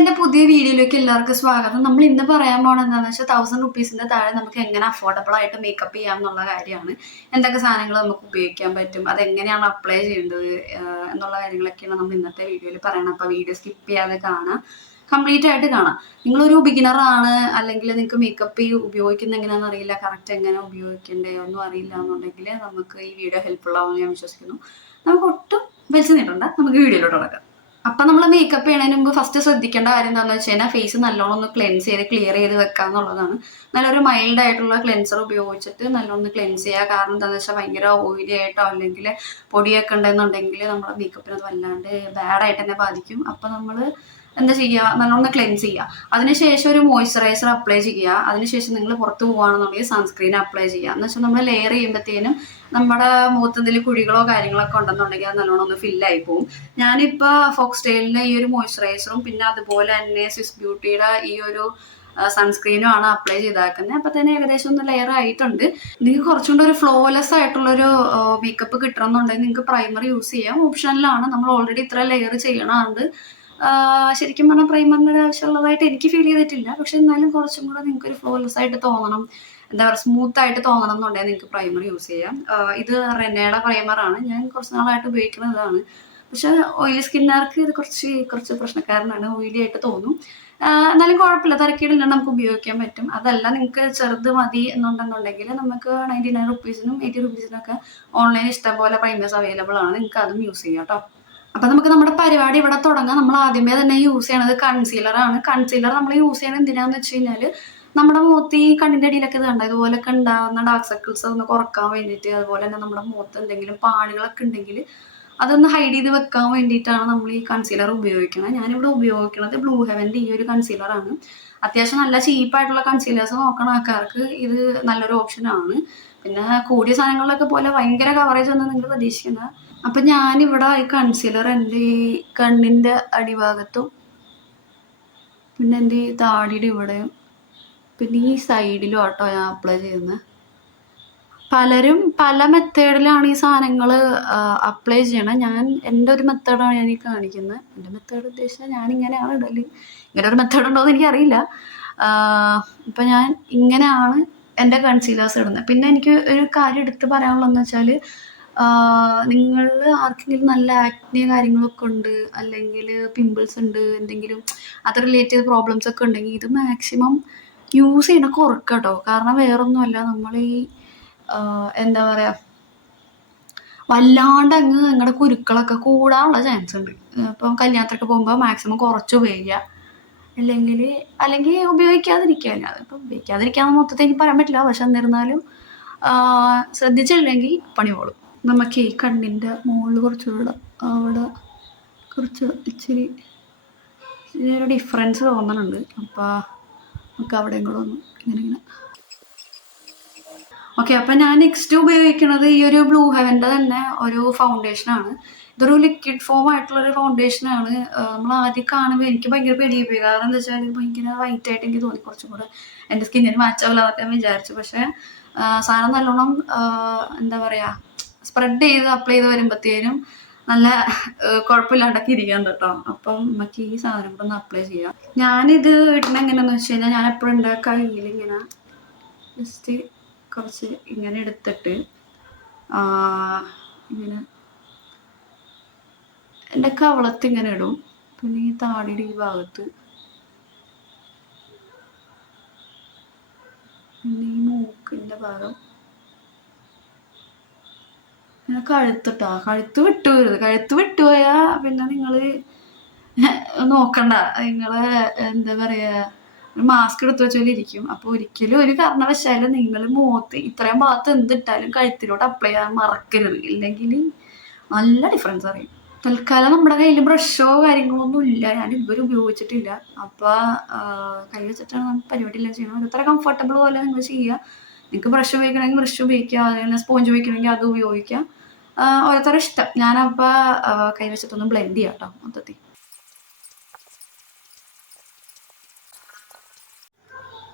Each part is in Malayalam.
എന്റെ പുതിയ വീഡിയോയിലേക്ക് എല്ലാവർക്കും സ്വാഗതം. നമ്മൾ ഇന്ന് പറയാൻ പോണത് എന്താണെന്ന് വെച്ചാൽ 1000 താഴെ നമുക്ക് എങ്ങനെ അഫോർഡബിൾ ആയിട്ട് മേക്കപ്പ് ചെയ്യാം എന്നുള്ള കാര്യമാണ്. എന്തൊക്കെ സാധനങ്ങൾ നമുക്ക് ഉപയോഗിക്കാൻ പറ്റും, അതെങ്ങനെയാണ് അപ്ലൈ ചെയ്യേണ്ടത് എന്നുള്ള കാര്യങ്ങളൊക്കെയാണ് നമ്മൾ ഇന്നത്തെ വീഡിയോയിൽ പറയണം. അപ്പോൾ വീഡിയോ സ്കിപ്പ് ചെയ്യാതെ കാണാം, കംപ്ലീറ്റ് ആയിട്ട് കാണാം. നിങ്ങളൊരു ബിഗിനർ ആണ്, അല്ലെങ്കിൽ നിങ്ങൾക്ക് മേക്കപ്പ് ഉപയോഗിക്കുന്ന എങ്ങനെയാണെന്ന് അറിയില്ല, കറക്റ്റ് എങ്ങനെ ഉപയോഗിക്കണ്ടേ ഒന്നും അറിയില്ല എന്നുണ്ടെങ്കിൽ നമുക്ക് ഈ വീഡിയോ ഹെൽപ്ഫുൾ ആവുമെന്ന് ഞാൻ വിശ്വസിക്കുന്നു. നമുക്ക് ഒട്ടും വലിച്ചു നീട്ടണ്ട, നമുക്ക് വീഡിയോയിലോട്ട് തുടങ്ങാം. അപ്പൊ നമ്മൾ മേക്കപ്പ് ചെയ്യണതിന് മുമ്പ് ഫസ്റ്റ് ശ്രദ്ധിക്കേണ്ട കാര്യം എന്താണെന്ന് വെച്ച് കഴിഞ്ഞാൽ ഫേസ് നല്ലോണം ഒന്ന് ക്ലെൻസ് ചെയ്ത് ക്ലിയർ ചെയ്ത് വെക്കുക എന്നുള്ളതാണ്. നല്ലൊരു മൈൽഡ് ആയിട്ടുള്ള ക്ലെൻസർ ഉപയോഗിച്ചിട്ട് നല്ലോണം ക്ലെൻസ് ചെയ്യുക. കാരണം എന്താണെന്ന് വെച്ചാൽ ഭയങ്കര ഓയിലി ആയിട്ടോ അല്ലെങ്കിൽ പൊടിയൊക്കെ ഉണ്ടെന്നുണ്ടെങ്കിൽ നമ്മുടെ മേക്കപ്പിന് അത് വല്ലാണ്ട് ബാഡായിട്ട് തന്നെ ബാധിക്കും. അപ്പൊ നമ്മൾ എന്താ ചെയ്യുക, നല്ലോണം ക്ലെൻസ് ചെയ്യുക. അതിനുശേഷം ഒരു മോയ്സ്ചറൈസർ അപ്ലൈ ചെയ്യുക. അതിനുശേഷം നിങ്ങൾ പുറത്ത് പോകുകയാണെന്നുണ്ടെങ്കിൽ സൺസ്ക്രീൻ അപ്ലൈ ചെയ്യുക. എന്ന് വെച്ചാൽ നമ്മൾ ലെയർ ചെയ്യുമ്പോഴത്തേനും നമ്മുടെ മുഖത്ത് എന്തെങ്കിലും കുഴികളോ കാര്യങ്ങളൊക്കെ ഉണ്ടെന്നുണ്ടെങ്കിൽ അത് നല്ലോണം ഒന്ന് ഫില്ലായി പോകും. ഞാനിപ്പോൾ ഫോക്സ്റ്റൈലിൻ്റെ ഈ ഒരു മോയ്സ്ചറൈസറും പിന്നെ അതുപോലെ തന്നെ സ്വിസ് ബ്യൂട്ടിയുടെ ഈ ഒരു സൺസ്ക്രീനും ആണ് അപ്ലൈ ചെയ്താക്കുന്നത്. അപ്പൊ തന്നെ ഏകദേശം ഒന്ന് ലെയർ ആയിട്ടുണ്ട്. നിങ്ങൾക്ക് കുറച്ചും കൂടെ ഒരു ഫ്ലോലെസ് ആയിട്ടുള്ളൊരു മേക്കപ്പ് കിട്ടണമെന്നുണ്ടെങ്കിൽ നിങ്ങൾക്ക് പ്രൈമർ യൂസ് ചെയ്യാം. ഓപ്ഷനിലാണ്. നമ്മൾ ഓൾറെഡി ഇത്ര ലെയർ ചെയ്യണമുണ്ട്. ശരിക്കും പറഞ്ഞാൽ പ്രൈമറിൻ്റെ ആവശ്യമുള്ളതായിട്ട് എനിക്ക് ഫീൽ ചെയ്തിട്ടില്ല. പക്ഷെ എന്നാലും കുറച്ചും കൂടെ നിങ്ങൾക്ക് ഒരു ഫ്ലോലെസ് ആയിട്ട് തോന്നണം, എന്താ പറയുക, സ്മൂത്ത് ആയിട്ട് തോന്നണം എന്നുണ്ടെങ്കിൽ നിങ്ങൾക്ക് പ്രൈമർ യൂസ് ചെയ്യാം. ഇത് റെനയുടെ പ്രൈമറാണ്. ഞാൻ കുറച്ച് നാളായിട്ട് ഉപയോഗിക്കുന്നതാണ്. പക്ഷെ ഓയിലി സ്കിന്നുകാർക്ക് ഇത് കുറച്ച് പ്രശ്നക്കാരനാണ്, ഓയിലി ആയിട്ട് തോന്നും. എന്നാലും കുഴപ്പമില്ല, തിരക്കേടില്ലാണ്ട് നമുക്ക് ഉപയോഗിക്കാൻ പറ്റും. അതല്ല നിങ്ങൾക്ക് ചെറുത് മതി എന്നുണ്ടെന്നുണ്ടെങ്കിൽ നമുക്ക് 99 റുപ്പീസിനും 80 റുപ്പീസിനൊക്കെ ഓൺലൈൻ ഇഷ്ടംപോലെ പ്രൈമേഴ്സ് അവൈലബിൾ ആണ്. നിങ്ങൾക്ക് അതും യൂസ് ചെയ്യാം കേട്ടോ. അപ്പൊ നമുക്ക് നമ്മുടെ പരിപാടി ഇവിടെ തുടങ്ങാം. നമ്മൾ ആദ്യമേ തന്നെ യൂസ് ചെയ്യണത് കൺസീലറാണ്. കൺസീലർ നമ്മൾ യൂസ് ചെയ്യണത് എന്തിനാന്ന് വെച്ച് കഴിഞ്ഞാൽ നമ്മുടെ മുഖത്ത് ഈ കണ്ണിന്റെ അടിയിലൊക്കെ ഇത് കണ്ട ഇതുപോലൊക്കെ ഉണ്ടാകുന്ന ഡാർക്ക് സർക്കിൾസ് ഒന്ന് കുറക്കാൻ വേണ്ടിയിട്ട്, അതുപോലെ തന്നെ നമ്മുടെ മുഖത്ത് എന്തെങ്കിലും പാടുകളൊക്കെ ഉണ്ടെങ്കിൽ അതൊന്ന് ഹൈഡ് ചെയ്ത് വെക്കാൻ വേണ്ടിയിട്ടാണ് നമ്മൾ ഈ കൺസീലർ ഉപയോഗിക്കുന്നത്. ഞാനിവിടെ ഉപയോഗിക്കുന്നത് ബ്ലൂ ഹെവൻ്റെ ഈ ഒരു കൺസീലറാണ്. അത്യാവശ്യം നല്ല ചീപ്പായിട്ടുള്ള കൺസീലേഴ്സ് നോക്കുന്ന ആൾക്കാർക്ക് ഇത് നല്ലൊരു ഓപ്ഷനാണ്. പിന്നെ കൂടിയ സാധനങ്ങളിലൊക്കെ പോലെ ഭയങ്കര കവറേജ് ഒന്നും നിങ്ങൾ പ്രതീക്ഷിക്കുന്ന. അപ്പൊ ഞാനിവിടെ ഈ കൺസീലർ എൻ്റെ ഈ കണ്ണിന്റെ അടിഭാഗത്തും പിന്നെ എൻ്റെ ഈ താടിയുടെ ഇവിടെയും പിന്നെ ഈ സൈഡിലും ആട്ടോ ഞാൻ അപ്ലൈ ചെയ്യുന്നത്. പലരും പല മെത്തേഡിലാണ് ഈ സാധനങ്ങൾ അപ്ലൈ ചെയ്യണം. ഞാൻ എൻ്റെ ഒരു മെത്തേഡാണ് ഞാൻ ഈ കാണിക്കുന്നത്. എൻ്റെ മെത്തേഡ് ഉദ്ദേശിച്ചാൽ ഞാൻ ഇങ്ങനെയാണ് ഇടല്. ഇങ്ങനെ ഒരു മെത്തേഡ് ഉണ്ടോ എന്ന് എനിക്കറിയില്ല. ഇപ്പം ഞാൻ ഇങ്ങനെയാണ് എൻ്റെ കൺസീലേഴ്സ് ഇടുന്നത്. പിന്നെ എനിക്ക് ഒരു കാര്യം എടുത്ത് പറയാനുള്ളതെന്ന് വെച്ചാൽ, നിങ്ങൾ ആർക്കെങ്കിലും നല്ല ആക്നെ കാര്യങ്ങളൊക്കെ ഉണ്ട്, അല്ലെങ്കിൽ പിമ്പിൾസ് ഉണ്ട്, എന്തെങ്കിലും അത് റിലേറ്റഡ് പ്രോബ്ലംസ് ഒക്കെ ഉണ്ടെങ്കിൽ ഇത് മാക്സിമം യൂസ് ചെയ്യണ കുറക്കുക കേട്ടോ. കാരണം വേറൊന്നുമല്ല, നമ്മൾ ഈ എന്താ പറയുക, വല്ലാണ്ട് അങ്ങ് നിങ്ങളുടെ കുരുക്കളൊക്കെ കൂടാനുള്ള ചാൻസ് ഉണ്ട്. ഇപ്പം കല്യാണത്തിനൊക്കെ പോകുമ്പോൾ മാക്സിമം കുറച്ച് ഉപയോഗിക്കുക, അല്ലെങ്കിൽ ഉപയോഗിക്കാതിരിക്കുക. അതിപ്പോൾ ഉപയോഗിക്കാതിരിക്കാന്ന് മൊത്തത്തിൽ എനിക്ക് പറയാൻ പറ്റില്ല. പക്ഷെ എന്നിരുന്നാലും ശ്രദ്ധിച്ചില്ലെങ്കിൽ പണി പോളും. നമുക്ക് ഈ കണ്ണിൻ്റെ മുകളിൽ കുറച്ചുകൂടെ അവിടെ കുറച്ച് ഇച്ചിരി ഒരു ഡിഫറൻസ് തോന്നുന്നുണ്ട്. അപ്പോൾ നമുക്ക് അവിടെയും കൂടെ ഒന്ന് ഇങ്ങനെ ഓക്കെ. അപ്പം ഞാൻ നെക്സ്റ്റ് ഉപയോഗിക്കുന്നത് ഈ ഒരു ബ്ലൂ ഹെവൻ്റെ തന്നെ ഒരു ഫൗണ്ടേഷനാണ്. ഇതൊരു ലിക്വിഡ് ഫോം ആയിട്ടുള്ളൊരു ഫൗണ്ടേഷനാണ്. നമ്മൾ ആദ്യം കാണുമ്പോൾ എനിക്ക് ഭയങ്കര പേടിയായിപ്പോയി. കാരണം എന്താ വെച്ചാൽ ഭയങ്കര വൈറ്റ് ആയിട്ട് എനിക്ക് തോന്നി, കുറച്ചും കൂടെ എൻ്റെ സ്കിന്നിന് മാച്ചാവില്ല എന്നൊക്കെ ഞാൻ വിചാരിച്ചു. പക്ഷേ സാധനം നല്ലോണം എന്താ പറയുക, സ്പ്രെഡ് ചെയ്ത് അപ്ലൈ ചെയ്ത് വരുമ്പോഴത്തേനും നല്ല കുഴപ്പമില്ലാണ്ടൊക്കെ ഇരിക്കാൻ കേട്ടോ. അപ്പം നമുക്ക് ഈ സാധനം കൂടെ ഒന്ന് അപ്ലൈ ചെയ്യാം. ഞാനിത് ഇടുന്ന എങ്ങനെയാണെന്ന് വെച്ച് കഴിഞ്ഞാൽ, ഞാൻ എപ്പോഴും എൻ്റെ കയ്യിൽ ഇങ്ങനെ ജസ്റ്റ് കുറച്ച് ഇങ്ങനെ എടുത്തിട്ട് ഇങ്ങനെ എൻ്റെ കവളത്ത് ഇങ്ങനെ ഇടും. പിന്നെ ഈ താടിയുടെ ഈ ഭാഗത്ത്, പിന്നെ ഈ മൂക്കിൻ്റെ ഭാഗം, പിന്നെ കഴുത്തിട്ടാ. കഴുത്ത് വിട്ടുപോകരുത്. കഴുത്ത് വിട്ടുപോയാൽ പിന്നെ നിങ്ങൾ നോക്കണ്ട, നിങ്ങള് എന്താ പറയുക, മാസ്ക് എടുത്ത് വെച്ചാലും ഇരിക്കും. അപ്പോൾ ഒരിക്കലും ഒരു കാരണവശാലും നിങ്ങൾ മുഖത്ത് ഇത്രയും ഭാഗത്ത് എന്തിട്ടാലും കഴുത്തിലോട്ട് അപ്ലൈ ചെയ്യാൻ മറക്കരുത്. ഇല്ലെങ്കിൽ നല്ല ഡിഫറൻസ് അറിയും. തൽക്കാലം നമ്മുടെ കയ്യിൽ ബ്രഷോ കാര്യങ്ങളോ ഒന്നും ഇല്ല. ഞാൻ ഇതുവരെ ഉപയോഗിച്ചിട്ടില്ല. അപ്പോൾ കൈ വെച്ചിട്ടാണ് നമുക്ക് പരിപാടിയെല്ലാം ചെയ്യണം. എത്ര കംഫർട്ടബിൾ പോലെ നിങ്ങൾ ചെയ്യുക. നിങ്ങൾക്ക് ബ്രഷ് ഉപയോഗിക്കണമെങ്കിൽ ബ്രഷ് ഉപയോഗിക്കുക, അതുപോലെ സ്പോഞ്ച് ഉപയോഗിക്കണമെങ്കിൽ അത് ഉപയോഗിക്കാം. ഓരോരുത്തരുടെ ഇഷ്ടം. ഞാനപ്പോൾ കൈ വെച്ചിട്ടൊന്ന് ബ്ലെൻഡ് ചെയ്യാം കേട്ടോ മൊത്തത്തിൽ.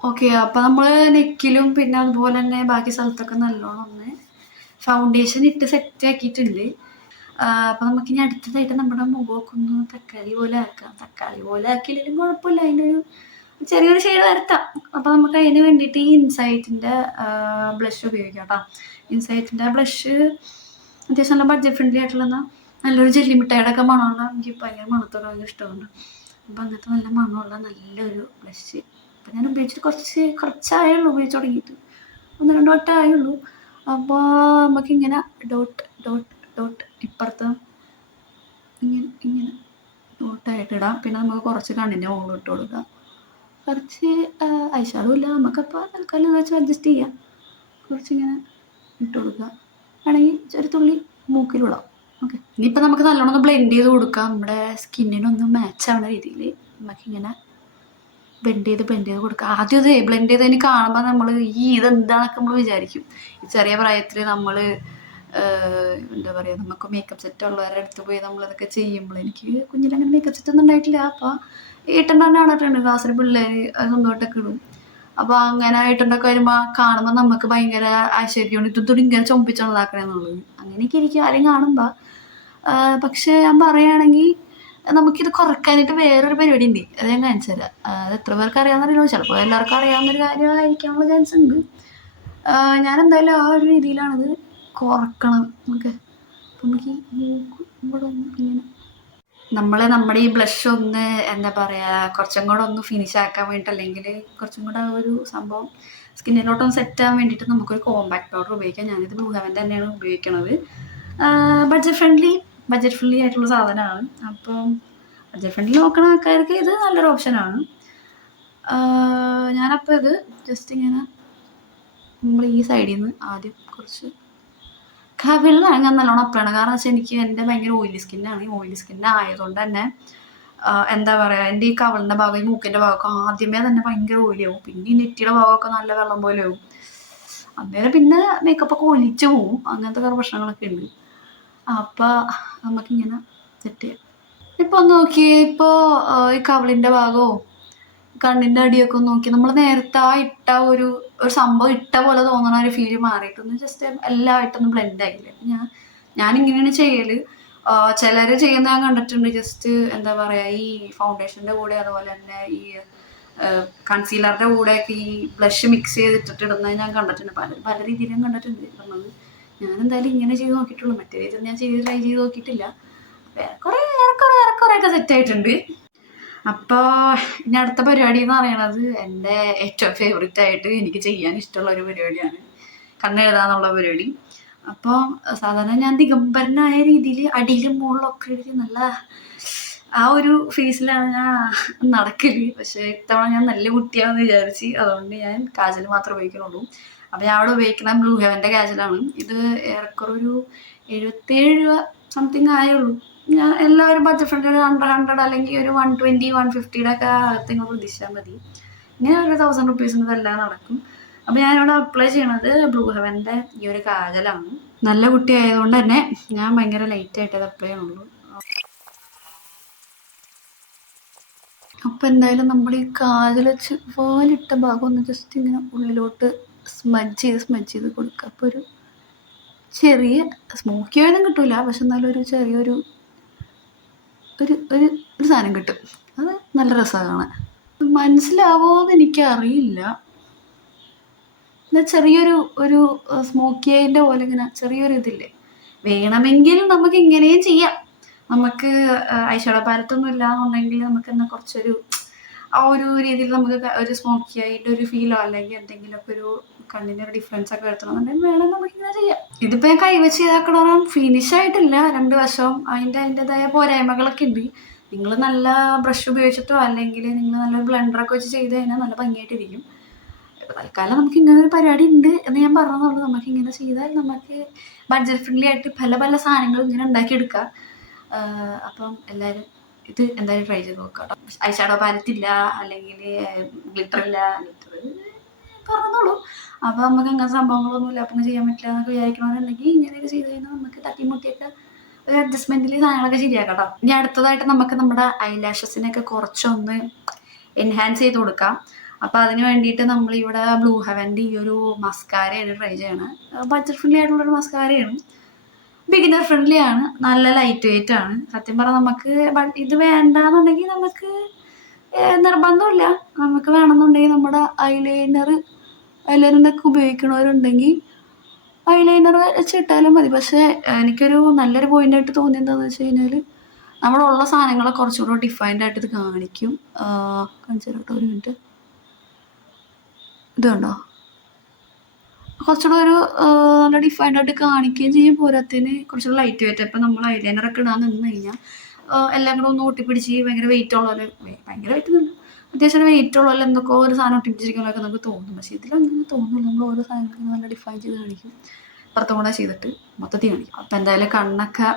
ഓക്കെ. അപ്പം നമ്മൾ നെക്കിലും പിന്നെ അതുപോലെ തന്നെ ബാക്കി സ്ഥലത്തൊക്കെ നല്ലോണം ഒന്ന് ഫൗണ്ടേഷൻ ഇട്ട് സെറ്റ് ആക്കിയിട്ടുണ്ട്. അപ്പം നമുക്കിനി അടുത്തതായിട്ട് നമ്മുടെ മുഖമൊക്കെ ഒന്ന് തക്കാളി പോലെ ആക്കാം. തക്കാളി പോലെ ആക്കിയില്ലെങ്കിലും കുഴപ്പമില്ല, അതിനൊരു ചെറിയൊരു ഷെയ്ഡ് വരുത്താം. അപ്പോൾ നമുക്ക് അതിന് വേണ്ടിയിട്ട് ഈ ഇൻസൈറ്റിൻ്റെ ബ്ലഷ് ഉപയോഗിക്കാം കേട്ടോ. ഇൻസൈറ്റിൻ്റെ ബ്ലഷ് അത്യാവശ്യം നല്ല ബഡ്ജറ്റ് ഫ്രണ്ട്ലി ആയിട്ടുള്ള നല്ലൊരു ജെല്ലിമിഠായിയുടെ ഒക്കെ മണമുള്ള, എനിക്ക് ഭയങ്കര മണത്തോടെ ഭയങ്കര ഇഷ്ടമുണ്ട്. അപ്പം അങ്ങനത്തെ നല്ല മണമുള്ള നല്ലൊരു ബ്ലഷ്. അപ്പം ഞാൻ ഉപയോഗിച്ചിട്ട് കുറച്ചായുള്ളൂ ഉപയോഗിച്ച് തുടങ്ങിയിട്ട്, 1-2 വട്ടം ആയുള്ളൂ. അപ്പോൾ നമുക്കിങ്ങനെ ഡോട്ട് ഡോട്ട് ഡോട്ട് ഇപ്പുറത്ത് ഇങ്ങനെ ഡോട്ടായിട്ട് ഇടാം. പിന്നെ നമുക്ക് കുറച്ച് കണ്ണിൻ്റെ മുകളിൽ ഇട്ട് കൊടുക്കാം. കുറച്ച് ഐഷാഡോ ഇല്ല, നമുക്കപ്പോൾ തൽക്കാലം വെച്ച് അഡ്ജസ്റ്റ് ചെയ്യാം. കുറച്ചിങ്ങനെ ഇട്ട് കൊടുക്കുക, വേണമെങ്കിൽ ഒരു തുള്ളി മൂക്കിലിടാം. ഓക്കെ, ഇനിയിപ്പോൾ നമുക്ക് നല്ലോണം ഒന്ന് ബ്ലെൻഡ് ചെയ്ത് കൊടുക്കാം. നമ്മുടെ സ്കിന്നിനൊന്ന് മാച്ച് ആവുന്ന രീതിയിൽ നമുക്കിങ്ങനെ ബ്ലെൻഡ് ചെയ്ത് കൊടുക്കുക. ആദ്യം ഇത് ബ്ലെൻഡ് ചെയ്തതിന് കാണുമ്പോൾ നമ്മൾ ഇതെന്താണെന്നൊക്കെ നമ്മൾ വിചാരിക്കും. ഈ ചെറിയ പ്രായത്തിൽ നമ്മൾ എന്താ പറയുക, നമുക്ക് മേക്കപ്പ് സെറ്റ് ഉള്ളവരുടെ അടുത്ത് പോയി നമ്മളതൊക്കെ ചെയ്യുമ്പോൾ, എനിക്ക് കുഞ്ഞിലങ്ങനെ മേക്കപ്പ് സെറ്റ് ഒന്നും ഉണ്ടായിട്ടില്ല. അപ്പോൾ ഏട്ടൻ തന്നെ കണ്ടിട്ടുണ്ട് ക്ലാസ്സിൽ പിള്ളേർ സ്വന്തമായിട്ടൊക്കെ ഇടും. അപ്പോൾ അങ്ങനെ ഏട്ടൻ്റെയൊക്കെ വരുമ്പോൾ കാണുമ്പോൾ നമുക്ക് ഭയങ്കര ആശ്ചര്യമാണ്, ഇതൊന്നും ഇങ്ങനെ ചൊമ്പിച്ചുള്ളതാക്കണമെന്നുള്ളത്. അങ്ങനെയൊക്കെ എനിക്ക് ആരെയും കാണുമ്പോൾ. പക്ഷേ ഞാൻ പറയുകയാണെങ്കിൽ നമുക്കിത് കുറയ്ക്കാനായിട്ട് വേറൊരു പരിപാടി ഉണ്ട്, അത് ഞാൻ കാണിച്ചു തരാം. അത് എത്ര പേർക്ക് അറിയാമെന്നറിയില്ല, ചിലപ്പോൾ എല്ലാവർക്കും അറിയാവുന്നൊരു കാര്യമായിരിക്കാനുള്ള ചാൻസ് ഉണ്ട്. ഞാൻ എന്തായാലും ആ ഒരു രീതിയിലാണിത് കുറക്കണം. ഓക്കെ, അപ്പം നമുക്ക് ഈ മൂക്ക് ഇവിടെ ഒന്ന് ഇങ്ങനെ നമ്മുടെ ഈ ബ്ലഷ് ഒന്ന് എന്താ പറയുക, കുറച്ചും കൂടെ ഒന്ന് ഫിനിഷ് ആക്കാൻ വേണ്ടിയിട്ട്, അല്ലെങ്കിൽ കുറച്ചും കൂടെ ഒരു സംഭവം സ്കിന്നിലോട്ടൊന്ന് സെറ്റ് ആകാൻ വേണ്ടിയിട്ട് നമുക്കൊരു കോമ്പാക്ട് പൗഡർ ഉപയോഗിക്കാം. ഞാനിത് ബ്ലൂ ഹെവൻ്റെ തന്നെയാണ് ഉപയോഗിക്കുന്നത്. ബഡ്ജറ്റ് ഫ്രണ്ട്ലി ആയിട്ടുള്ള സാധനമാണ്. അപ്പം ബഡ്ജറ്റ് ഫ്രണ്ട്ലി നോക്കുന്ന ആൾക്കാർക്ക് ഇത് നല്ലൊരു ഓപ്ഷനാണ്. ഞാനപ്പോൾ ഇത് ജസ്റ്റ് ഇങ്ങനെ നമ്മൾ ഈ സൈഡിൽ നിന്ന് ആദ്യം കുറച്ച് കവിളിലാണ് ഞാൻ നല്ലോണം അപ്ലൈ ചെയ്യണം. കാരണം വെച്ചാൽ എനിക്ക് എൻ്റെ ഭയങ്കര ഓയിലി സ്കിന്നാണ്. ഈ ഓയിലി സ്കിന്നായതുകൊണ്ട് തന്നെ എന്താ പറയുക, എൻ്റെ ഈ കവിളിൻ്റെ ഭാഗം, ഈ മൂക്കിൻ്റെ ഭാഗമൊക്കെ ആദ്യമേ തന്നെ ഭയങ്കര ഓയിലാവും. പിന്നെ ഈ നെറ്റിയുടെ ഭാഗമൊക്കെ നല്ല വെള്ളം പോലെ ആവും. അന്നേരം പിന്നെ മേക്കപ്പൊക്കെ ഒലിച്ചു പോവും. അങ്ങനത്തെ കുറേ പ്രശ്നങ്ങളൊക്കെ ഉണ്ട്. അപ്പോൾ നമുക്കിങ്ങനെ സെറ്റ് ചെയ്യാം. ഇപ്പോൾ നോക്കിയേ, ഇപ്പോൾ ഈ കവിളിൻ്റെ ഭാഗവും കണ്ണിൻ്റെ അടിയൊക്കെ നോക്കി നമ്മൾ നേരത്തെ ആ ഇട്ട ഒരു സംഭവം ഇട്ട പോലെ തോന്നുന്ന ഒരു ഫീല് മാറിയിട്ടൊന്ന് ജസ്റ്റ് എല്ലാമായിട്ടൊന്ന് ബ്ലെൻഡ് ആയില്ലേ. ഞാനിങ്ങനെയാണ് ചെയ്യൽ. ചിലർ ചെയ്യുന്ന ഞാൻ കണ്ടിട്ടുണ്ട്, ജസ്റ്റ് എന്താ പറയുക, ഈ ഫൗണ്ടേഷൻ്റെ കൂടെ അതുപോലെ തന്നെ ഈ കൺസീലറിൻ്റെ കൂടെയൊക്കെ ഈ ബ്ലഷ് മിക്സ് ചെയ്തിട്ടിട്ട് ഇടുന്നത് ഞാൻ കണ്ടിട്ടുണ്ട്. പല രീതിയിലും കണ്ടിട്ടുണ്ട് ഇടുന്നത്. ഞാനെന്തായാലും ഇങ്ങനെ ചെയ്ത് നോക്കിയിട്ടുള്ളൂ, മറ്റേ രീതിയിൽ ഞാൻ ട്രൈ ചെയ്ത് നോക്കിയിട്ടില്ല. ഏറെക്കുറെയൊക്കെ സെറ്റായിട്ടുണ്ട്. അപ്പോൾ ഇനി അടുത്ത പരിപാടി എന്ന് പറയുന്നത് എൻ്റെ ഏറ്റവും ഫേവറേറ്റ് ആയിട്ട് എനിക്ക് ചെയ്യാൻ ഇഷ്ടമുള്ള ഒരു പരിപാടിയാണ് കണ്ണെഴുതാന്നുള്ള പരിപാടി. അപ്പോൾ സാധാരണ ഞാൻ ദിഗംബരനായ രീതിയിൽ അടിയിലും മുകളിലൊക്കെ എഴുതി നല്ല ആ ഒരു ഫേസിലാണ് ഞാൻ നടക്കല്. പക്ഷേ ഇത്തവണ ഞാൻ നല്ല കുട്ടിയാണെന്ന് വിചാരിച്ച്, അതുകൊണ്ട് ഞാൻ കാജൽ മാത്രമേ ഉപയോഗിക്കുന്നുള്ളൂ. അപ്പോൾ ഞാൻ അവിടെ ഉപയോഗിക്കുന്ന ബ്ലൂ ഹെവൻ്റെ കാജലാണ്. ഇത് ഏറെക്കുറെ ഒരു 77 രൂപ സംതിങ് ആയുള്ളൂ. ഞാൻ എല്ലാവരും ബഡ്ജറ്റ് ഫ്രണ്ട്ലി ഒരു 100 അല്ലെങ്കിൽ ഒരു 120 150 ഒക്കെ അകത്ത് നിങ്ങൾ പ്രതീക്ഷിച്ചാൽ മതി. ഇങ്ങനെ ഒരു 1000 റുപ്പീസിന് ഇതെല്ലാം നടക്കും. അപ്പോൾ ഞാനിവിടെ അപ്ലൈ ചെയ്യണത് ബ്ലൂ ഹെവൻ്റെ ഈ ഒരു കാജലാണ്. നല്ല കുട്ടി ആയതുകൊണ്ട് തന്നെ ഞാൻ ഭയങ്കര ലൈറ്റായിട്ട് അത് അപ്ലൈ ചെയ്യുന്നുള്ളൂ. അപ്പോൾ എന്തായാലും നമ്മൾ ഈ കാജൽ വെച്ച് വാലിട്ട ഭാഗം ഒന്ന് ജസ്റ്റ് ഇങ്ങനെ ഉള്ളിലോട്ട് സ്മജ് ചെയ്ത് കൊടുക്കുക. അപ്പോൾ ഒരു ചെറിയ സ്മോക്കി ആയൊന്നും കിട്ടില്ല, പക്ഷെ എന്നാലും ഒരു ചെറിയൊരു ഒരു സാധനം കിട്ടും. അത് നല്ല രസമാണ് കാണാൻ. മനസ്സിലാവോന്ന് എനിക്കറിയില്ല. എന്നാൽ ചെറിയൊരു സ്മോക്കിയതിൻ്റെ പോലെ ഇങ്ങനെ ചെറിയൊരു ഇതില്ലേ. വേണമെങ്കിൽ നമുക്ക് ഇങ്ങനെയും ചെയ്യാം. നമുക്ക് ഐഷാഡോ പാലറ്റൊന്നും ഇല്ലാന്നുണ്ടെങ്കിൽ നമുക്ക് തന്നെ കുറച്ചൊരു ആ ഒരു രീതിയിൽ നമുക്ക് ഒരു സ്മോക്കി ആയിട്ട് ഒരു ഫീലോ അല്ലെങ്കിൽ എന്തെങ്കിലുമൊക്കെ ഒരു കണ്ണിൻ്റെ ഒരു ഡിഫറൻസ് ഒക്കെ വരുത്തണമെന്നുണ്ടെങ്കിൽ വേണം നമുക്കിങ്ങനെ ചെയ്യാം. ഇതിപ്പോൾ ഞാൻ കൈവച്ച് ചെയ്താക്കണം, ഫിനിഷ് ആയിട്ടില്ല. 2 വശവും അതിൻ്റെതായ പോരായ്മകളൊക്കെ ഉണ്ട്. നിങ്ങൾ നല്ല ബ്രഷ് ഉപയോഗിച്ചിട്ടോ അല്ലെങ്കിൽ നിങ്ങൾ നല്ലൊരു ബ്ലെൻഡറൊക്കെ വെച്ച് ചെയ്ത് കഴിഞ്ഞാൽ നല്ല ഭംഗിയായിട്ടിരിക്കും. തൽക്കാലം നമുക്ക് ഇങ്ങനെ ഒരു പരിപാടി ഉണ്ട് എന്ന് ഞാൻ പറഞ്ഞതുള്ളൂ. നമുക്ക് ഇങ്ങനെ ചെയ്താൽ നമുക്ക് ബഡ്ജറ്റ് ഫ്രണ്ട്ലി ആയിട്ട് പല സാധനങ്ങളും ഇങ്ങനെ ഉണ്ടാക്കിയെടുക്കാം. അപ്പം എല്ലാവരും ഇത് എന്തായാലും ട്രൈ ചെയ്ത് നോക്കാം കേട്ടോ. ഐഷാഡോ പാലറ്റ് ഇല്ല, അല്ലെങ്കിൽ ഗ്ലിറ്റർ പറഞ്ഞോളൂ. അപ്പോൾ നമുക്ക് അങ്ങനത്തെ സംഭവങ്ങളൊന്നുമില്ല, അപ്പം ചെയ്യാൻ പറ്റില്ല എന്നൊക്കെ വിചാരിക്കണമെന്നുണ്ടെങ്കിൽ ഇങ്ങനെയൊക്കെ ചെയ്ത് കഴിഞ്ഞാൽ നമുക്ക് തട്ടിമുട്ടിയൊക്കെ ഒരു അഡ്ജസ്റ്റ്മെൻറ്റിൽ സാധനങ്ങളൊക്കെ ശരിയാക്കാം കേട്ടോ. ഇനി അടുത്തതായിട്ട് നമുക്ക് നമ്മുടെ ഐലാഷസിനൊക്കെ കുറച്ചൊന്ന് എൻഹാൻസ് ചെയ്ത് കൊടുക്കാം. അപ്പോൾ അതിന് വേണ്ടിയിട്ട് നമ്മളിവിടെ ബ്ലൂ ഹെവൻ്റെ ഈ ഒരു മസ്കാരയാണ് ട്രൈ ചെയ്യണത്. ബഡ്ജറ്റ് ഫ്രണ്ട്ലി ആയിട്ടുള്ളൊരു മസ്കാരയാണ്. ബിഗിനർ ഫ്രണ്ട്ലി ആണ്, നല്ല ലൈറ്റ് വെയിറ്റ് ആണ്. സത്യം പറഞ്ഞാൽ നമുക്ക് ഇത് വേണ്ടാന്നുണ്ടെങ്കിൽ നമുക്ക് നിർബന്ധമില്ല. നമുക്ക് വേണമെന്നുണ്ടെങ്കിൽ നമ്മുടെ ഐലൈനറൊക്കെ ഉപയോഗിക്കണവരുണ്ടെങ്കിൽ ഐലൈനർ വെച്ചിട്ടാലും മതി. പക്ഷേ എനിക്കൊരു നല്ലൊരു പോയിന്റായിട്ട് തോന്നിയത് എന്താണെന്ന് വെച്ച് കഴിഞ്ഞാൽ നമ്മളുള്ള സാധനങ്ങളെ കുറച്ചുകൂടെ ഡിഫൈൻഡ് ആയിട്ട് ഇത് കാണിക്കും. കാണിച്ചു തരാം കേട്ടോ, ഒരു മിനിറ്റ്. ഇത് കണ്ടോ, കുറച്ചുകൂടെ ഒരു നല്ല ഡിഫൈൻഡ് ആയിട്ട് കാണിക്കുകയും ചെയ്യും. പോരാത്തിന് കുറച്ചുകൂടെ ലൈറ്റ് വെയിറ്റ്. ഇപ്പം നമ്മൾ ഐലൈനറൊക്കെ ഇടാൻ നിന്ന് കഴിഞ്ഞാൽ എല്ലാം കൂടെ ഒന്ന് ഒട്ടിപ്പിടിച്ച് ഭയങ്കര വെയിറ്റ് ഉള്ളപോലെ, ഭയങ്കര വെയിറ്റ് ഒന്നും അത്യാവശ്യം വെയിറ്റ് ഉള്ളപോലെ എന്തൊക്കെ ഒരു സാധനം ഒട്ടിപ്പിടിച്ചിരിക്കുന്നതൊക്കെ നമുക്ക് തോന്നും. പക്ഷേ ഇതിലങ്ങനെ തോന്നില്ല. നമ്മൾ ഓരോ സാധനങ്ങളും നല്ല ഡിഫൈൻ ചെയ്ത് കാണിക്കും. പുറത്തും കൂടെ ചെയ്തിട്ട് മൊത്തത്തിൽ കാണിക്കും. അപ്പം എന്തായാലും കണ്ണൊക്കെ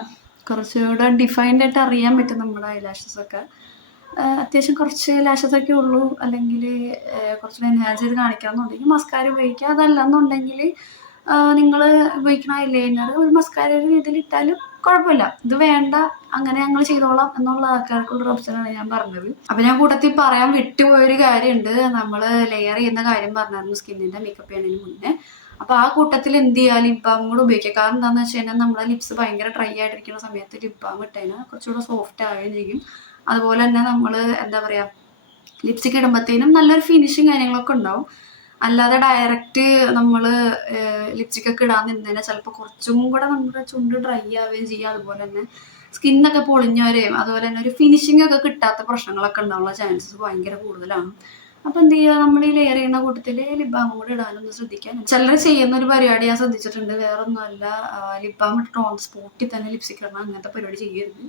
കുറച്ചുകൂടെ ഡിഫൈൻഡ് ആയിട്ട് അറിയാൻ പറ്റും നമ്മുടെ ഐലാഷസൊക്കെ. അത്യാവശ്യം കുറച്ച് ലാഷസൊക്കെ ഉള്ളൂ, അല്ലെങ്കിൽ കുറച്ചുകൂടെ എൻഹാൻസ് ചെയ്ത് കാണിക്കാമെന്നുണ്ടെങ്കിൽ മസ്കാര ഉപയോഗിക്കുക. അതല്ലെന്നുണ്ടെങ്കിൽ നിങ്ങൾ ഉപയോഗിക്കുന്ന ഐലൈനർ ഒരു മസ്കാര രീതിയിൽ ഇട്ടാലും കുഴപ്പമില്ല. ഇത് വേണ്ട, അങ്ങനെ ഞങ്ങൾ ചെയ്തോളാം എന്നുള്ള ആൾക്കാർക്കുള്ളൊരു ഓപ്ഷനാണ് ഞാൻ പറഞ്ഞത്. അപ്പം ഞാൻ കൂട്ടത്തിൽ പറയാൻ വിട്ടുപോയൊരു കാര്യമുണ്ട്. നമ്മൾ ലെയർ ചെയ്യുന്ന കാര്യം പറഞ്ഞായിരുന്നു സ്കിന്നിൻ്റെ മേക്കപ്പ് ചെയ്യുന്നതിന് മുന്നേ. അപ്പോൾ ആ കൂട്ടത്തിൽ എന്ത് ചെയ്യുക, ലിപ് ബാം കൂടെ ഉപയോഗിക്കുക. കാരണം എന്താണെന്ന് വെച്ച് കഴിഞ്ഞാൽ നമ്മുടെ ലിപ്സ് ഭയങ്കര ഡ്രൈ ആയിട്ടിരിക്കുന്ന സമയത്ത് ലിപ് ബാം ഇട്ടതിനാൽ കുറച്ചുകൂടെ സോഫ്റ്റ് ആവുകയും ചെയ്യും. അതുപോലെ തന്നെ നമ്മൾ എന്താ പറയുക, ലിപ്സ്റ്റിക് ഇടുമ്പോഴത്തേനും നല്ലൊരു ഫിനിഷിങ് കാര്യങ്ങളൊക്കെ ഉണ്ടാവും. അല്ലാതെ ഡയറക്റ്റ് നമ്മൾ ലിപ്സ്റ്റിക്കൊക്കെ ഇടാൻ നിന്നതിനാൽ ചിലപ്പോൾ കുറച്ചും കൂടെ നമ്മുടെ ചുണ്ട് ഡ്രൈ ആവുകയും ചെയ്യുക. അതുപോലെ തന്നെ സ്കിന്നൊക്കെ പൊളിഞ്ഞവരെയും അതുപോലെ തന്നെ ഒരു ഫിനിഷിംഗ് ഒക്കെ കിട്ടാത്ത പ്രശ്നങ്ങളൊക്കെ ഉണ്ടാവാനുള്ള ചാൻസസ് ഭയങ്കര കൂടുതലാണ്. അപ്പോൾ എന്ത് ചെയ്യുക, നമ്മൾ ഈ ലെയർ ചെയ്യുന്ന കൂട്ടത്തിൽ ലിപ് ബാം കൂടെ ഇടാനൊന്ന് ശ്രദ്ധിക്കാൻ. ചിലർ ചെയ്യുന്ന ഒരു പരിപാടി ഞാൻ ശ്രദ്ധിച്ചിട്ടുണ്ട്. വേറെ ഒന്നുമല്ല, ലിപ് ബാം ഇട്ടിട്ട് ഓൺ സ്പോട്ടിൽ തന്നെ ലിപ്സ്റ്റിക് ഇടണം. അങ്ങനത്തെ പരിപാടി ചെയ്യരുത്,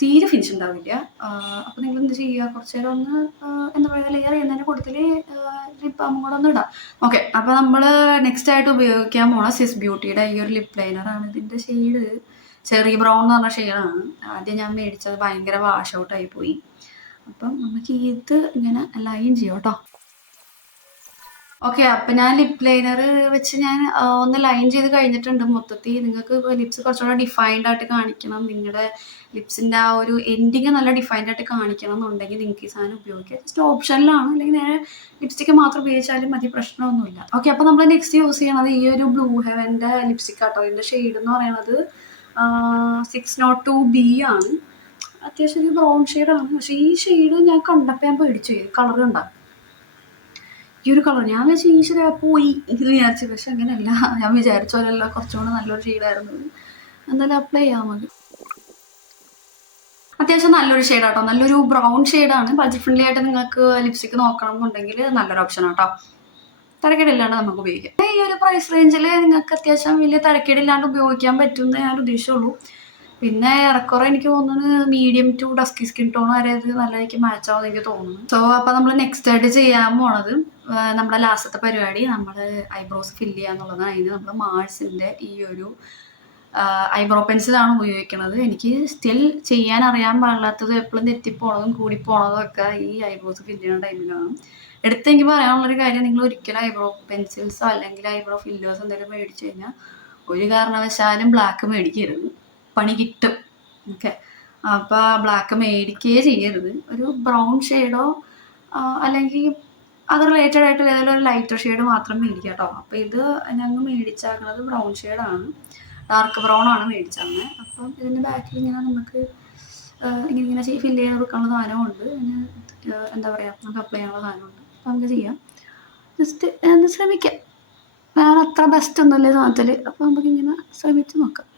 തീരെ ഫിനിഷ് ഉണ്ടാവില്ല. അപ്പോൾ നിങ്ങൾ എന്ത് ചെയ്യുക, കുറച്ച് നേരം ഒന്ന് എന്താ പറയുക, ലെയർ ചെയ്യുന്നതിൻ്റെ കൂട്ടത്തിൽ ലിപ് ബാമും കൂടെ ഒന്ന് ഇടാം. ഓക്കെ, അപ്പോൾ നമ്മൾ നെക്സ്റ്റ് ആയിട്ട് ഉപയോഗിക്കാൻ പോണ സ്വിസ് ബ്യൂട്ടിയുടെ ഈ ഒരു ലിപ് ലൈനറാണ്. ഇതിൻ്റെ ഷെയ്ഡ് ചെറി ബ്രൗൺ എന്ന് പറഞ്ഞ ഷെയ്ഡാണ്. ആദ്യം ഞാൻ മേടിച്ചത് ഭയങ്കര വാഷ് ഔട്ടായി പോയി. അപ്പം നമുക്ക് ഇത് ഇങ്ങനെ ലൈൻ ചെയ്യാം കേട്ടോ. ഓക്കെ, അപ്പം ഞാൻ ലിപ് ലൈനർ വെച്ച് ഞാൻ ഒന്ന് ലൈൻ ചെയ്ത് കഴിഞ്ഞിട്ടുണ്ട്. മൊത്തത്തിൽ നിങ്ങൾക്ക് ലിപ്സ് കുറച്ചുകൂടെ ഡിഫൈൻഡ് ആയിട്ട് കാണിക്കണം, നിങ്ങളുടെ ലിപ്സിൻ്റെ ആ ഒരു എൻഡിങ് നല്ല ഡിഫൈൻഡ് ആയിട്ട് കാണിക്കണം എന്നുണ്ടെങ്കിൽ നിങ്ങൾക്ക് ഈ സാധനം ഉപയോഗിക്കുക. ജസ്റ്റ് ഓപ്ഷനിലാണ്, അല്ലെങ്കിൽ നേരെ ലിപ്സ്റ്റിക്ക് മാത്രം ഉപയോഗിച്ചാലും മതി, പ്രശ്നമൊന്നുമില്ല. ഓക്കെ, അപ്പോൾ നമ്മൾ നെക്സ്റ്റ് യൂസ് ചെയ്യണത് ഈ ഒരു ബ്ലൂ ഹെവൻ്റെ ലിപ്സ്റ്റിക് ആട്ടോ. ഇതിൻ്റെ ഷെയ്ഡ് എന്ന് പറയുന്നത് 602B ആണ്. അത്യാവശ്യം ഒരു ബ്രൗൺ ഷെയ്ഡാണ്. പക്ഷേ ഈ ഷെയ്ഡ് ഞാൻ കണ്ടപ്പോൾ ഞാൻ പേടിച്ചു പോയി. കളർ ഉണ്ടാകും ഈ ഒരു കളർ, ഞാൻ വെച്ച് ഈശ്വര പോയി ഇത് വിചാരിച്ചു. പക്ഷെ അങ്ങനെയല്ല, ഞാൻ വിചാരിച്ച പോലെയല്ല, കുറച്ചുകൂടെ നല്ലൊരു ഷെയ്ഡായിരുന്നു. എന്തായാലും അപ്ലൈ ചെയ്യാൻ മതി. അത്യാവശ്യം നല്ലൊരു ഷെയ്ഡാട്ടോ, നല്ലൊരു ബ്രൗൺ ഷെയ്ഡാണ്. ബഡ്ജറ്റ് ഫ്രണ്ട്ലി ആയിട്ട് നിങ്ങൾക്ക് ലിപ്സ്റ്റിക്ക് നോക്കണം എന്നുണ്ടെങ്കിൽ നല്ലൊരു ഓപ്ഷനാട്ടോ. തരക്കേടില്ലാണ്ട് നമുക്ക് ഉപയോഗിക്കാം. ഈ ഒരു പ്രൈസ് റേഞ്ചിൽ നിങ്ങൾക്ക് അത്യാവശ്യം വലിയ തരക്കേടില്ലാണ്ട് ഉപയോഗിക്കാൻ പറ്റുമെന്ന് ഞാൻ ഉദ്ദേശിച്ചുള്ളൂ. പിന്നെ ഏറെക്കുറെ എനിക്ക് തോന്നുന്നത് medium to dusky skin tone വരെ ഇത് നല്ലതായിരിക്കും മാച്ച് ആവുമെന്ന് എനിക്ക് തോന്നുന്നു. സോ അപ്പോൾ നമ്മൾ നെക്സ്റ്റ് ആയിട്ട് ചെയ്യാൻ പോണത് നമ്മുടെ ലാസ്റ്റത്തെ പരിപാടി, നമ്മൾ ഐബ്രോസ് ഫില്ല് ചെയ്യാന്നുള്ളതാണ്. അതിന് നമ്മൾ മാഴ്സിൻ്റെ ഈ ഒരു ഐബ്രോ പെൻസിലാണ് ഉപയോഗിക്കുന്നത്. എനിക്ക് സ്റ്റിൽ ചെയ്യാൻ അറിയാൻ പാടില്ലാത്തതും എപ്പോഴും തെറ്റിപ്പോണതും കൂടിപ്പോണതും ഒക്കെ ഈ ഐബ്രോസ് ഫില്ല് ചെയ്യുന്ന ടൈമിലാണ്. എടുത്തെങ്കിൽ പറയാനുള്ളൊരു കാര്യം, നിങ്ങൾ ഒരിക്കലും ഐബ്രോ പെൻസിൽസോ അല്ലെങ്കിൽ ഐബ്രോ ഫില്ലേഴ്സോ എന്തെങ്കിലും മേടിച്ചു കഴിഞ്ഞാൽ ഒരു കാരണവശാലും ബ്ലാക്ക് മേടിക്കരുത്, പണി കിട്ടും. ഓക്കെ, അപ്പോൾ ബ്ലാക്ക് മേടിക്കുകയേ ചെയ്യരുത്. ഒരു ബ്രൗൺ ഷെയ്ഡോ അല്ലെങ്കിൽ അത് റിലേറ്റഡ് ആയിട്ടുള്ള ഏതെങ്കിലും ഒരു ലൈറ്റർ ഷെയ്ഡ് മാത്രം മേടിക്കുക കേട്ടോ. അപ്പോൾ ഇത് ഞങ്ങൾ മേടിച്ചാക്കുന്നത് ബ്രൗൺ ഷെയ്ഡാണ്, ഡാർക്ക് ബ്രൗൺ ആണ് മേടിച്ചത്. അപ്പം ഇതിൻ്റെ ബാക്കിൽ ഇങ്ങനെ നമുക്ക് ഇങ്ങനെ ഫില്ല് ചെയ്ത് കൊടുക്കാനുള്ള സാധനമുണ്ട്. എന്താ പറയുക, നമുക്ക് അപ്ലൈ ചെയ്യാനുള്ള സാധനമുണ്ട്. അപ്പം നമുക്ക് ചെയ്യാം, ജസ്റ്റ് ഒന്ന് ശ്രമിക്കാം. വേറെ അത്ര ബെസ്റ്റ് ഒന്നുമില്ല സാധനത്തിൽ. അപ്പോൾ നമുക്കിങ്ങനെ ശ്രമിച്ച് നോക്കാം.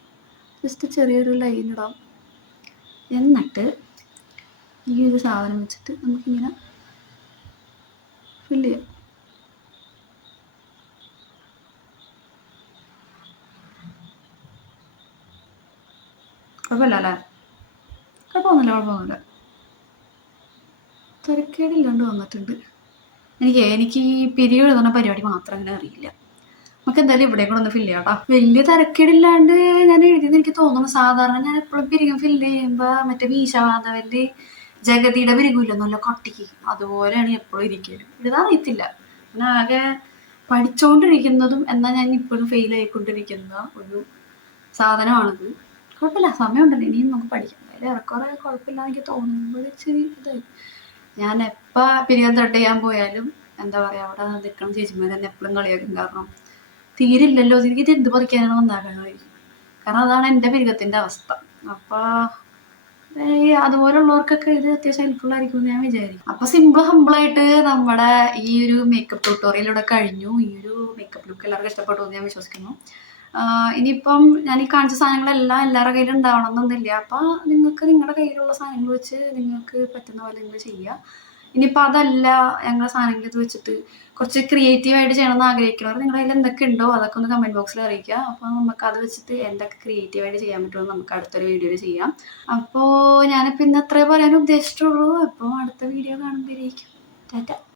ജസ്റ്റ് ചെറിയൊരു ലൈൻ ഇടാം, എന്നിട്ട് ഈ ഒരു സാധനം വെച്ചിട്ട് നമുക്കിങ്ങനെ ഫില്ല് ചെയ്യാം. കുഴപ്പമില്ല അല്ലേ, കുഴപ്പമൊന്നുമില്ല. തിരക്കേടില്ലാണ്ട് വന്നിട്ടുണ്ട്. എനിക്ക് ഈ പിരിവ് എഴുതുന്ന പരിപാടി മാത്രം അങ്ങനെ അറിയില്ല. നമുക്ക് എന്തായാലും ഇവിടെ കൂടെ ഒന്ന് ഫില്ല് ചെയ്യാം കേട്ടോ. വലിയ തിരക്കേടില്ലാണ്ട് ഞാൻ എഴുതിയെന്ന് എനിക്ക് തോന്നുന്നു. സാധാരണ ഞാൻ എപ്പോഴും പിരികം ഫില്ല് ചെയ്യുമ്പോൾ മറ്റേ മീശമാധവൻ്റെ ജഗതിയുടെ പിരികില്ല നല്ല കട്ടിക്ക്, അതുപോലെയാണ് എപ്പോഴും ഇരിക്കലും. ഇതറിയത്തില്ല, ഞാൻ ആകെ പഠിച്ചുകൊണ്ടിരിക്കുന്നതും എന്നാൽ ഞാൻ ഇപ്പോഴും ഫെയിൽ ആയിക്കൊണ്ടിരിക്കുന്ന ഒരു സാധനമാണിത്. കുഴപ്പമില്ല, സമയമുണ്ടല്ലോ, ഇനിയും നമുക്ക് പഠിക്കാം. അതിൽ ഏറെക്കുറെ കുഴപ്പമില്ല എനിക്ക് തോന്നുമ്പോൾ ഇച്ചിരി ഇതായി. ഞാൻ എപ്പോൾ പിരികം തൊട്ട് ചെയ്യാൻ പോയാലും എന്താ പറയുക, അവിടെ നിൽക്കണം ചേച്ചിമാർ തന്നെ എപ്പോഴും കളിയാക്കും. കാരണം തീരില്ലല്ലോ, എനിക്ക് ഇത് എന്ത് പറിക്കാനാണ് വന്നാക്കാൻ കഴിയും. കാരണം അതാണ് എൻ്റെ പിരികത്തിൻ്റെ അവസ്ഥ. അപ്പോൾ അതുപോലുള്ളവർക്കൊക്കെ ഇത് അത്യാവശ്യം ഹെൽപ്ഫുൾ ആയിരിക്കും എന്ന് ഞാൻ വിചാരിക്കും. അപ്പോൾ ഹമ്പിളായിട്ട് നമ്മുടെ ഈ ഒരു മേക്കപ്പ് ട്യൂട്ടോറിയലൂടെ കഴിഞ്ഞു. ഈ ഒരു മേക്കപ്പ് ലുക്ക് എല്ലാവർക്കും ഇഷ്ടപ്പെട്ടു എന്ന് ഞാൻ വിശ്വസിക്കുന്നു. ഇനിയിപ്പം ഞാൻ ഈ കാണിച്ച സാധനങ്ങളെല്ലാം എല്ലാവരുടെ കയ്യിലും ഉണ്ടാവണം എന്നൊന്നുമില്ല. അപ്പം നിങ്ങൾക്ക് നിങ്ങളുടെ കയ്യിലുള്ള സാധനങ്ങൾ വെച്ച് നിങ്ങൾക്ക് പറ്റുന്ന പോലെ നിങ്ങൾ ചെയ്യുക. ഇനിയിപ്പോൾ അതല്ല ഞങ്ങളുടെ സാധനങ്ങൾ ഇത് വെച്ചിട്ട് കുറച്ച് ക്രിയേറ്റീവായിട്ട് ചെയ്യണമെന്ന് ആഗ്രഹിക്കുന്നവർ നിങ്ങളുടെ കയ്യിൽ എന്തൊക്കെ ഉണ്ടോ അതൊക്കെ ഒന്ന് കമൻറ്റ് ബോക്സിൽ അറിയിക്കുക. അപ്പോൾ നമുക്ക് അത് വെച്ചിട്ട് എന്തൊക്കെ ക്രിയേറ്റീവായിട്ട് ചെയ്യാൻ പറ്റുമെന്ന് നമുക്ക് അടുത്തൊരു വീഡിയോയിൽ ചെയ്യാം. അപ്പോൾ ഞാനിപ്പോൾ ഇന്ന് അത്രേ പറയാൻ ഉദ്ദേശിച്ചിട്ടുള്ളൂ. അപ്പോൾ അടുത്ത വീഡിയോ കാണുമ്പോഴേക്കും ടാറ്റ.